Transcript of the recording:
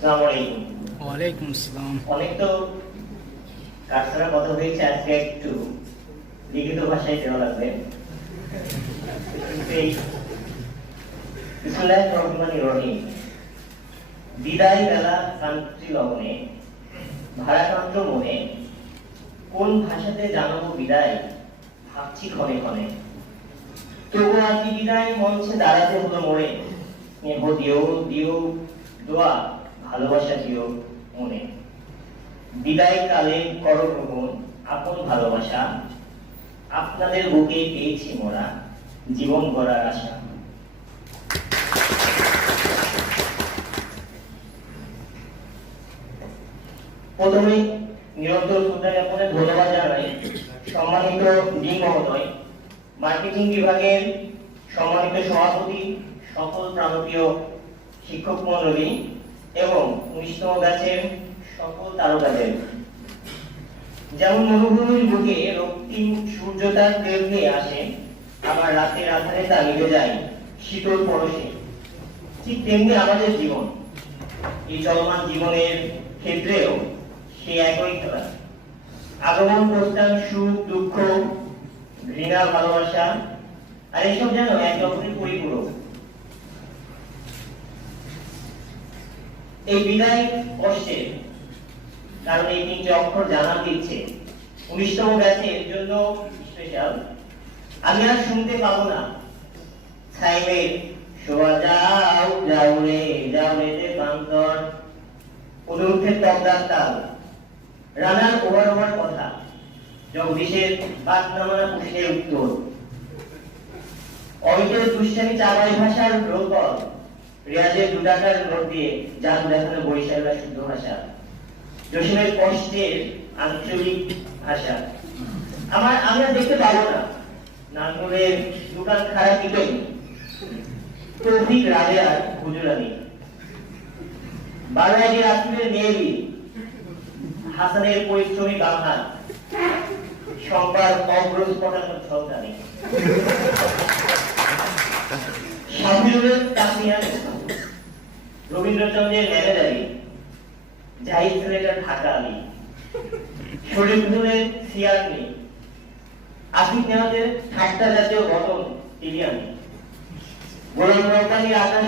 আসসালামু আলাইকুম। ওয়ালাইকুম আসসালাম। অনেক তো কাছাড়া কথা হয়েছে, আজকে একটু লিখিত ভাষায় দেওয়া লাগবে। বিসমিল্লাহির রহমানির রহিম। বিদায় বেলা কান্তি লবণে, ভারাক্রান্ত মনে, কোন ভাষাতে জানাবো বিদায়, ভাবছি ক্ষণে ক্ষণে। তবু আজ বিদায় মঞ্চে দাঁড়াতে হলো মোড়ে, স্নেহ দিও দিও দোয়া, ভালোবাসা দিও মনে। বিদায় কালে করো গ্রহণ আপন ভালোবাসা, আপনাদের বুকে পেয়েছি মোরা জীবন গড়ার আশা। প্রথমে নিরন্তর শ্রদ্ধা জ্ঞাপনে ধন্যবাদ জানাই সম্মানিত ডি মহোদয়, মার্কেটিং বিভাগের সম্মানিত সভাপতি, সকল প্রাণপ্রিয় শিক্ষক মন্ডলী এবং ১৯তম ব্যাচের সকল তারকাদের। যেমন মরুভূমির বুকে রক্তিম সূর্যতার তেল হয়ে আসে, আবার রাতের আধারে তা নিভে যায় শীতল পরশে, ঠিক তেমনি আমাদের জীবন, এই চলমান জীবনের ক্ষেত্রেও সে একই খেলা। আগমন প্রস্থান, সুখ দুঃখ, ঘৃণা ভালোবাসা, আর এসব যেন এক রকমের পরিপূরক। এই বিদায় কষ্টে, কারণ এই তিনটি অক্ষর জানান দিচ্ছে ১৯তম ব্যাচের জন্য স্পেশাল। আমি আর শুনতে পাবো না সাইমের শোয়া যাও যাও রে যাও রে যে বান্তর, অনুরোধের তবদার তাল, রানার ওভার ওভার কথা, জগদীশের বাদ নামানা প্রশ্নের উত্তর, অমিতের দুষ্টামি চাবাই ভাষার রোপল, রিয়াজের দুটাকার নোট দিয়ে জাদু দেখানো বরিশালের শুদ্ধ ভাষা, জসিমের কষ্টের আঞ্চলিক ভাষা। আমি আর দেখতে পাবো না নাঙ্গলের দোকান খারাপ দিবেন তৌফিক রাবেয়ার হুজুরানি, বারোয়াজি রাসুলের মেয়েলি, হাসানের পরিশ্রমী বামহাত, শম্পার অগ্রজ পটানোর ঝলকানি, শামিউলের তাসমিয়ার, রবীন্দ্রচন্দ্রের ম্যানেজারি, জাহিদ খানের ঢাকা আলী, শরীফুলের সিয়ারনি, আসিফ নেওয়াজের ঠাট্টা জাতীয় গঠন ইলিয়ানি, গোলাম রব্বানির আকাশ